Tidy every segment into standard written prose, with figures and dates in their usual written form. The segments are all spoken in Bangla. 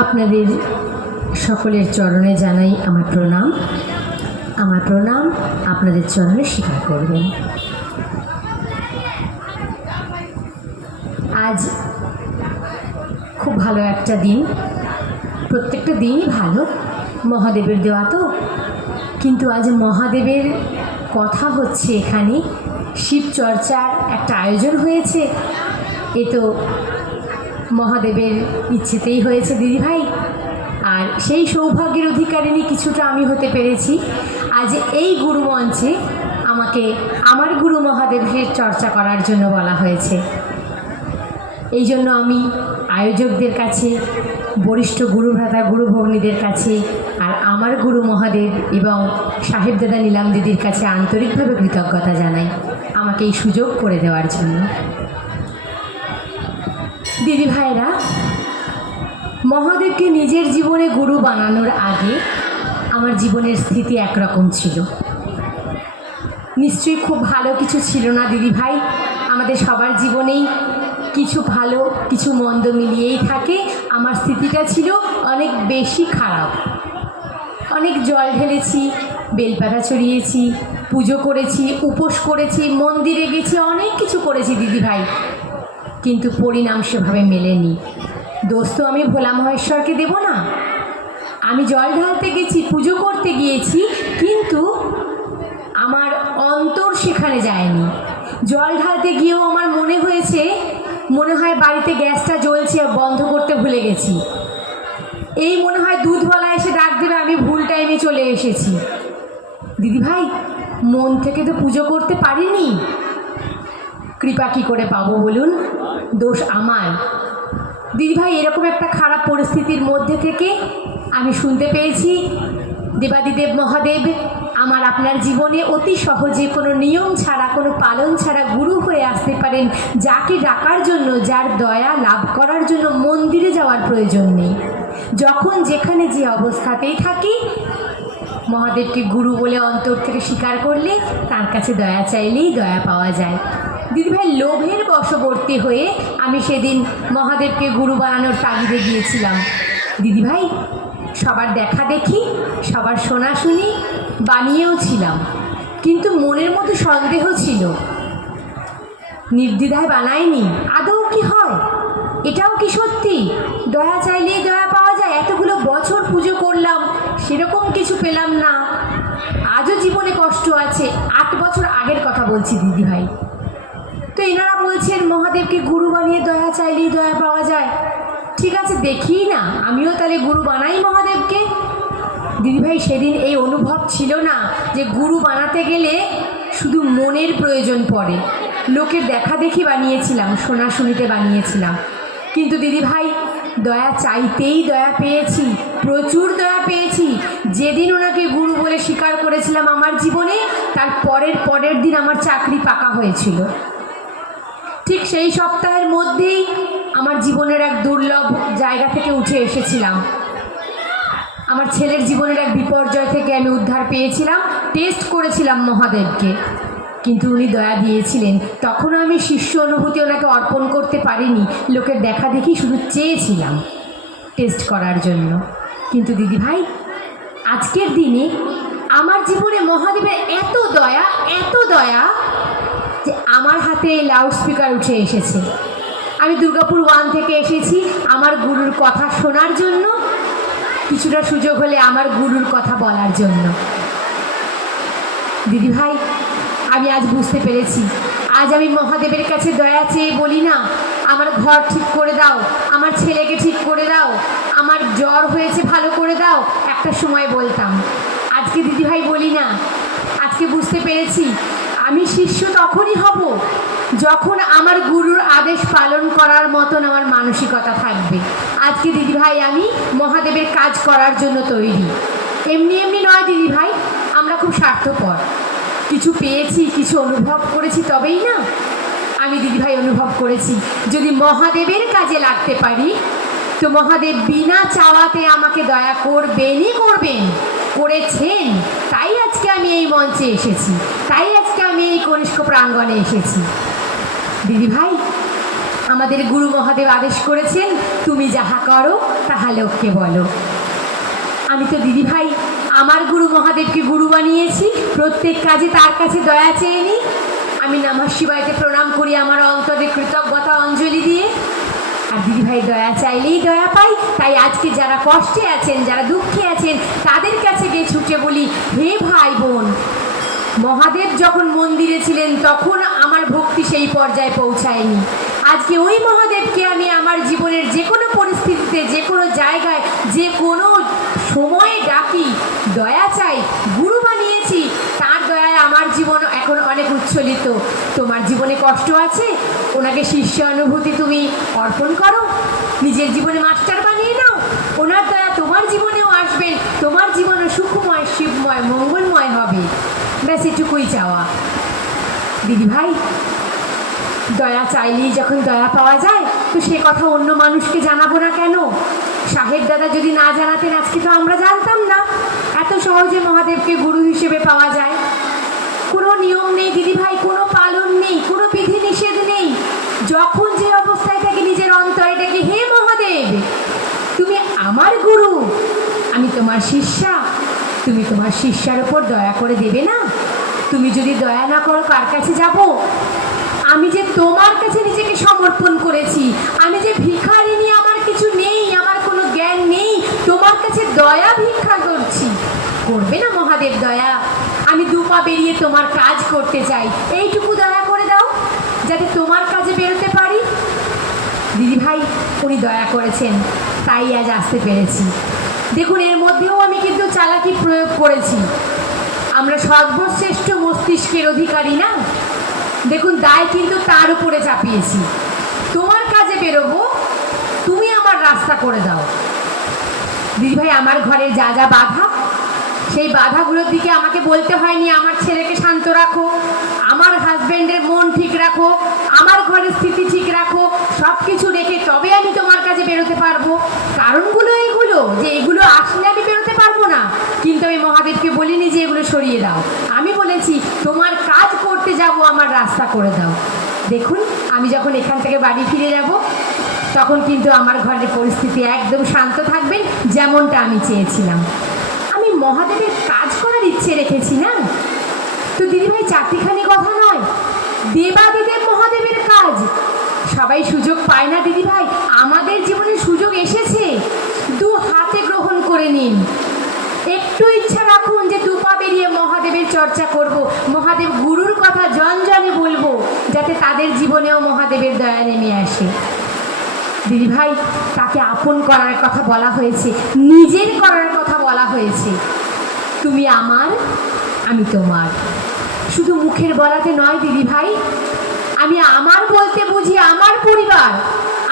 আপনাদের সকলের চরণে জানাই আমার প্রণাম। আমার প্রণাম আপনাদের চরণে স্বীকার করবেন। আজ খুব ভালো একটা দিন, প্রত্যেকটা দিনই ভালো, মহাদেবের দেওয়া তো। কিন্তু আজ মহাদেবের কথা হচ্ছে, এখানে শিবচর্চার একটা আয়োজন হয়েছে। এ তো মহাদেবের ইচ্ছেতেই হয়েছে দিদিভাই, আর সেই সৌভাগ্যের অধিকারিণী কিছুটা আমি হতে পেরেছি। আজ এই গুরুমঞ্চে আমাকে আমার গুরু মহাদেবের চর্চা করার জন্য বলা হয়েছে। এই জন্য আমি আয়োজকদের কাছে, বরিষ্ঠ গুরুভ্রাতা গুরুভগ্নীদের কাছে, আর আমার গুরু মহাদেব এবং সাহেবদাদা নীলাম দিদির কাছে আন্তরিকভাবে কৃতজ্ঞতা জানাই আমাকে এই সুযোগ করে দেওয়ার জন্য। দিদি ভাইরা, মহাদেবকে নিজের জীবনে গুরু বানানোর আগে আমার জীবনের স্থিতি একরকম ছিল। নিশ্চয়ই খুব ভালো কিছু ছিল না দিদি ভাই। আমাদের সবার জীবনেই কিছু ভালো কিছু মন্দ মিলিয়েই থাকে। আমার স্থিতিটা ছিল অনেক বেশি খারাপ। অনেক জল ঢেলেছি, বেলপাতা চড়িয়েছি, পুজো করেছি, উপোস করেছি, মন্দিরে গেছি, অনেক কিছু করেছি দিদি ভাই, কিন্তু পরিণাম সেভাবে মেলেনি। দোষ তো আমি ভোলা মহেশ্বরকে দেব না। আমি জল ঢালতে গেছি, পুজো করতে গিয়েছি, কিন্তু আমার অন্তর সেখানে যায়নি। জল ঢালতে গিয়েও আমার মনে হয় বাড়িতে গ্যাসটা জ্বলছে, বন্ধ করতে ভুলে গেছি। এই মনে হয় দুধওয়ালা এসে ডাক দেবে, আমি ভুল টাইমে চলে এসেছি। দিদিভাই, মন থেকে তো পুজো করতে পারিনি। কৃপা কী করে পাবো বলুন? দোষ আমার। দিদিভাই, এরকম একটা খারাপ পরিস্থিতির মধ্যে থেকে আমি শুনতে পেয়েছি দেবাদিদেব মহাদেব আমার আপনার জীবনে অতি সহজে কোনো নিয়ম ছাড়া, কোনো পালন ছাড়া গুরু হয়ে আসতে পারেন, যাকে ডাকার জন্য, যার দয়া লাভ করার জন্য মন্দিরে যাওয়ার প্রয়োজন নেই। যখন যেখানে যে অবস্থাতেই থাকি, মহাদেবকে গুরু বলে অন্তর থেকে স্বীকার করলে, তার কাছে দয়া চাইলেই দয়া পাওয়া যায়। দিদিভাই, লোভের বশবর্তী হয়ে আমি সেদিন মহাদেবকে গুরু বানানোর তাগিদে গিয়েছিলাম। দিদিভাই, সবার দেখা দেখি, সবার শোনাশুনি বানিয়েও ছিলাম, কিন্তু মনের মধ্যে সন্দেহ ছিল। নির্দ্বিধায় বানাইনি। আদৌ কি হয়? এটাও কি সত্যি? দয়া চাইলেই দয়া পাওয়া যায়? এতগুলো বছর পুজো করলাম, সেরকম কিছু পেলাম না। আজও জীবনে কষ্ট আছে। 8 বছর আগের কথা বলছি দিদিভাই। তো এনারা বলছেন মহাদেবকে গুরু বানিয়ে দয়া চাইলেই দয়া পাওয়া যায়। ঠিক আছে, দেখি না, আমিও তাহলে গুরু বানাই মহাদেবকে। দিদিভাই, সেদিন এই অনুভব ছিল না যে গুরু বানাতে গেলে শুধু মনের প্রয়োজন পড়ে। লোকের দেখা দেখি বানিয়েছিলাম, শোনাশুনিতে বানিয়েছিলাম, কিন্তু দিদিভাই দয়া চাইতেই দয়া পেয়েছি, প্রচুর দয়া পেয়েছি। যেদিন ওনাকে গুরু বলে স্বীকার করেছিলাম আমার জীবনে, তার পরের দিন আমার চাকরি পাকা হয়েছিল। ঠিক সেই সপ্তাহের মধ্যেই আমার জীবনের এক দুর্লভ জায়গা থেকে উঠে এসেছিলাম। আমার ছেলের জীবনের এক বিপর্যয় থেকে আমি উদ্ধার পেয়েছিলাম। টেস্ট করেছিলাম মহাদেবকে, কিন্তু উনি দয়া দিয়েছিলেন। তখনও আমি শিষ্য অনুভূতি ওনাকে অর্পণ করতে পারিনি। লোকের দেখা দেখি শুধু চেয়েছিলাম টেস্ট করার জন্য। কিন্তু দিদিভাই, আজকের দিনে আমার জীবনে মহাদেবের এত দয়া যে আমার হাতে লাউড স্পিকার উঠে এসেছে। আমি দুর্গাপুর 1 থেকে এসেছি আমার গুরুর কথা শোনার জন্য, কিছুটা সুযোগ হলে আমার গুরুর কথা বলার জন্য। দিদিভাই, আমি আজ বুঝতে পেরেছি, আজ আমি মহাদেবের কাছে দয়া চেয়ে বলি না আমার ঘর ঠিক করে দাও, আমার ছেলেকে ঠিক করে দাও, আমার জ্বর হয়েছে ভালো করে দাও, একটা সময় বলতাম। আজকে দিদিভাই বলি না। আজকে বুঝতে পেরেছি আমি শিষ্য তখনই হব যখন আমার গুরুর আদেশ পালন করার মতন আমার মানসিকতা থাকবে। আজকে দিদিভাই আমি মহাদেবের কাজ করার জন্য তৈরি। এমনি নয় দিদিভাই, আমরা খুব স্বার্থপর। কিছু পেয়েছি, কিছু অনুভব করেছি, তবেই না। আমি দিদিভাই অনুভব করেছি যদি মহাদেবের কাজে লাগতে পারি, তো মহাদেব বিনা চাওয়াতে আমাকে দয়া করবেনই করেছেন। তাই আজকে আমি এই মঞ্চে এসেছি, তাই আজকে আমি এই কনিষ্ক প্রাঙ্গণে এসেছি। দিদিভাই, আমাদের গুরু মহাদেব আদেশ করেছেন, তুমি যাহা করো তাহা লোককে বলো। আমি তো দিদিভাই আমার গুরু মহাদেবকে গুরু বানিয়েছি, প্রত্যেক কাজে তার কাছে দয়া চেয়ে নিই। আমি নমঃ শিবায়তে প্রণাম করি আমার অন্তরে কৃতজ্ঞতা অঞ্জলি দিয়ে। আর দিদিভাই দয়া চাইলেই দয়া পাই। তাই আজকে যারা কষ্টে আছেন, যারা দুঃখে আছেন, তাদের কাছে গিয়ে ছুটে বলি, হে ভাই বোন, মহাদেব যখন মন্দিরে ছিলেন তখন আমার ভক্তি সেই পর্যায়ে পৌঁছায়নি। আজকে ওই মহাদেবকে আমি আমার জীবনের যে কোনো পরিস্থিতিতে, যে কোনো জায়গায়, যে কোনো সময়ে ডাকি, দয়া চাই, গুরু বানিয়েছি। তার দয়ায় আমার জীবন এখন অনেক উচ্ছ্বলিত। তোমার জীবনে কষ্ট আছে, ওনাকে শিষ্য অনুভূতি তুমি অর্পণ করো, নিজের জীবনে মাস্টার বানিয়ে নাও। ওনার দয়া তোমার জীবনেও আসবেন, তোমার জীবনও সুখময়, শিবময়, মঙ্গলময় হবে। ব্যাস এটুকুই চাওয়া। দিদিভাই দয়া চাইলেই যখন দয়া পাওয়া যায়, তো সে কথা অন্য মানুষকে জানাবো না কেন? সাহেব দাদা যদি না জানাতেন আজকে তো আমরা জানতাম না এত সহজে মহাদেবকে গুরু হিসেবে পাওয়া যায়। কোনো নিয়ম নেই দিদিভাই, কোনো পালন নেই, কোনো বিধি নিষেধ নেই। যখন যে অবস্থায় থাকে নিজের অন্তরে ডেকে, হে মহাদেব তুমি আমার গুরু, আমি তোমার শিষ্যা, তুমি তোমার শিষ্যার উপর দয়া করে দেবে না? তুমি যদি দয়া না করো কার কাছে যাব? আমি যে তোমার কাছে নিজেকে সমর্পণ করেছি, আমি যে ভিখারিনী, আমার কিছু নেই, আমার কোনো জ্ঞান নেই, তোমার কাছে দয়া ভিক্ষা করছি, করবে না মহাদেব দয়া? আমি দুপা বেরিয়ে তোমার কাজ করতে চাই, এইটুকু দয়া করে দাও যাতে তোমার কাজে বেরোতে পারি। দিদিভাই উনি দয়া করেছেন, তাই আজ আসতে পেরেছি। দেখুন এর মধ্যেও আমি কিন্তু চালাকি প্রয়োগ করেছি। আমরা সর্বশ্রেষ্ঠ মস্তিষ্কের অধিকারী না? দেখুন দায় কিন্তু তার উপরে চাপিয়েছি। তোমার কাজে বেরোবো, তুমি আমার রাস্তা করে দাও। দিদিভাই আমার ঘরের যা যা বাধা, সেই বাধাগুলোর দিকে আমাকে বলতে হয়নি আমার ছেলেকে শান্ত রাখো, আমার হাজব্যান্ডের মন ঠিক রাখো, আমার ঘরের স্থিতি ঠিক রাখো। সব কিছু রেখে তবে আমি তোমার কাছে বেরোতে পারবো। কারণগুলো এইগুলো যে এগুলো আসলে আমি বেরোতে পারবো না, কিন্তু আমি মহাদেবকে বলিনি যে এগুলো সরিয়ে দাও। আমি বলেছি তোমার কাজ করতে যাব, আমার রাস্তা করে দাও। দেখুন আমি যখন এখান থেকে বাড়ি ফিরে যাব তখন কিন্তু আমার ঘরের পরিস্থিতি একদম শান্ত থাকবেন, যেমনটা আমি চেয়েছিলাম। আমি মহাদেবের কাজ করার ইচ্ছে রেখেছি না? তো দিদিভাই চারটিখানি কথা নয়, দেবাদিদেব মহাদেবের কাজ। সবাই সুযোগ পায় না দিদিভাই, আমাদের জীবনে সুযোগ এসেছে, দু হাতে গ্রহণ করে নিন। একটু ইচ্ছা রাখুন যে দুপা বেরিয়ে মহাদেবের চর্চা করব, মহাদেব গুরুর কথা জনজনে বলবো, যাতে তাদের জীবনেও মহাদেবের দয়া নেমে আসে। দিদিভাই তাকে আপন করার কথা বলা হয়েছে, নিজের করার কথা বলা হয়েছে। তুমি আমার, আমি তোমার। শুধু মুখের বলাতে নয় দিদিভাই, আমি আমার বলতে বুঝি আমার পরিবার,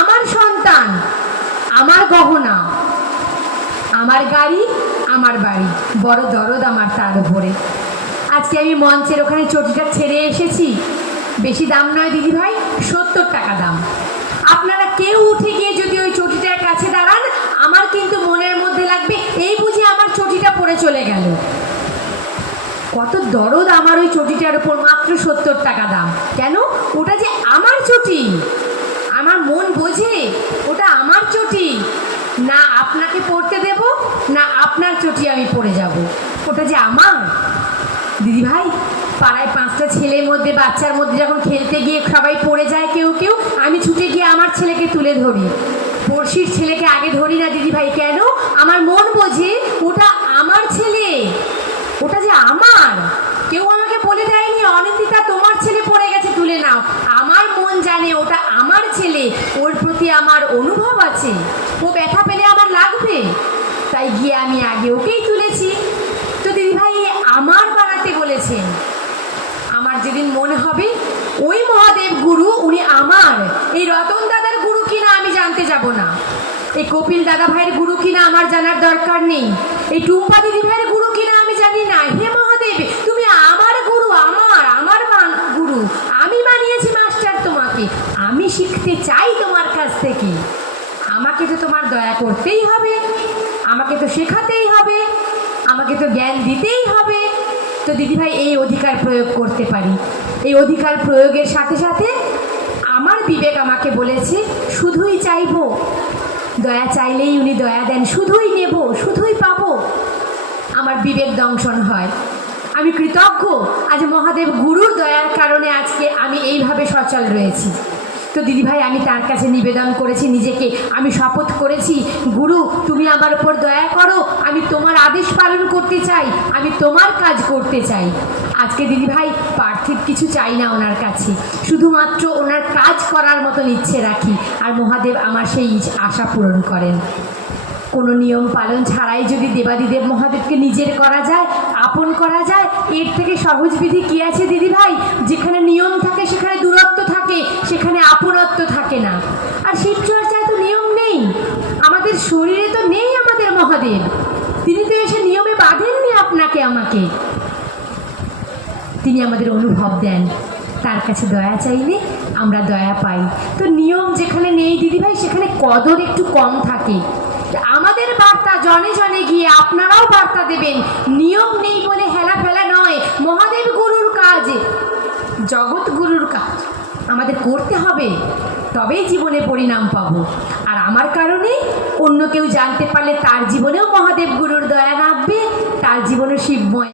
আমার সন্তান, আমার গহনা, আমার গাড়ি, আমার বাড়ি, বড় দরদ আমার তার উপরে। আজকে আমি মঞ্চের ওখানে চটিটা ছেড়ে এসেছি, বেশি দাম নয় দিদিভাই, 70 টাকা দাম। আপনারা কেউ উঠে গিয়ে যদি ওই চটিটার কাছে দাঁড়ান, আমার কিন্তু মনের মধ্যে লাগবে এই বুঝি আমার চটিটা পড়ে চলে গেল। কত দরদ আমার ওই চটিটার উপর, মাত্র 70 টাকা দাম। কেন? ওটা যে আমার চটি, আমার মন বোঝে ওটা আমার চটি। না আপনাকে পড়তে দেব, না আপনার চটি আমি পড়ে যাব, ওটা যে আমার। দিদিভাই পাড়ায় 5টা ছেলের মধ্যে, বাচ্চার মধ্যে যখন খেলতে গিয়ে সবাই পড়ে যায় কেউ কেউ, আমি ছুটে গিয়ে আমার ছেলেকে তুলে ধরি। পড়শির ছেলেকে আগে ধরি না দিদিভাই। কেন? আমার মন বোঝে ওটা আমার ছেলে, ওটা যে আমার। কেউ আমাকে বলে দেয়নি অনিন্দিতা তোমার ছেলে পড়ে গেছে তুলে নাও। আমার মন জানে ওটা আমার ছেলে, ওর প্রতি আমার অনুভব আছে, ও ব্যথা পেলে আমার লাগবে, তাই গিয়ে আমি আগে ওকেই তুলেছি। তো দিদিভাই আমার বানাতে বলেছেন, আমার যেদিন মনে হবে ওই মহাদেব গুরু উনি আমার, এই রতন দাদার গুরু কিনা আমি জানতে যাব না, এই কপিল দাদা ভাইয়ের গুরু কিনা আমার জানার দরকার নেই, এই টুম্পা দিদি ভাইয়ের গুরু কিনা আমি জানি না। হে মহাদেব তুমি আমার গুরু, আমার আমার গুরু, আমি বানিয়েছি মাস্টার তোমাকে, আমি শিখতে চাই তোমার কাছ থেকে। আমাকে তো তোমার দয়া করতেই হবে, আমাকে তো শেখাতেই হবে, আমাকে তো জ্ঞান দিতেই হবে। তো দিদিভাই এই অধিকার প্রয়োগ করতে পারি। এই অধিকার প্রয়োগের সাথে সাথে আমার বিবেক আমাকে বলেছে শুধুই চাইবো, দয়া চাইলেই উনি দয়া দেন, শুধুই নেব শুধুই পাবো। আমার বিবেক দংশন হয়। আমি কৃতজ্ঞ, আজ মহাদেব গুরুর দয়ার কারণে আজকে আমি এইভাবে সচল রয়েছি। তো দিদিভাই আমি তার কাছে নিবেদন করেছি নিজেকে, আমি শপথ করেছি, গুরু তুমি আমার উপর দয়া করো, আমি তোমার আদেশ পালন করতে চাই, আমি তোমার কাজ করতে চাই। আজকে দিদিভাই পার্থিব কিছু চাই না ওনার কাছে, শুধুমাত্র ওনার কাজ করার মতন ইচ্ছে রাখি, আর মহাদেব আমার সেই আশা পূরণ করেন। কোনো নিয়ম পালন ছাড়াই যদি দেবাদিদেব মহাদেবকে নিজের করা যায়, আপন করা যায়, এর থেকে সহজ বিধি কী আছে দিদিভাই? যেখানে নিয়ম থাকে সেখানে দূরত্ব থাকে, সেখানে আপনত্ব থাকে না। আর শিবচর্চায় তো নিয়ম নেই, আমাদের শরীরে তো নেই আমাদের মহাদেব, তিনি তো এসে নিয়মে বাঁধেননি আপনাকে আমাকে, তিনি আমাদের অনুভব দেন। তার কাছে দয়া চাইলে আমরা দয়া পাই। তো নিয়ম যেখানে নেই দিদিভাই সেখানে কদর একটু কম থাকে। আমাদের বার্তা জনে জনে গিয়ে আপনারাও বার্তা দেবেন, নিয়ম নেই বলে হেলা ফেলা নয়, মহাদেব গুরুর কাজ, জগৎ গুরুর কাজ আমাদের করতে হবে, তবেই জীবনে পরিণাম পাবো। আর আমার কারণে অন্য কেউ জানতে পারলে তার জীবনেও মহাদেব গুরুর দয়া নামবে, তার জীবনে শিবময়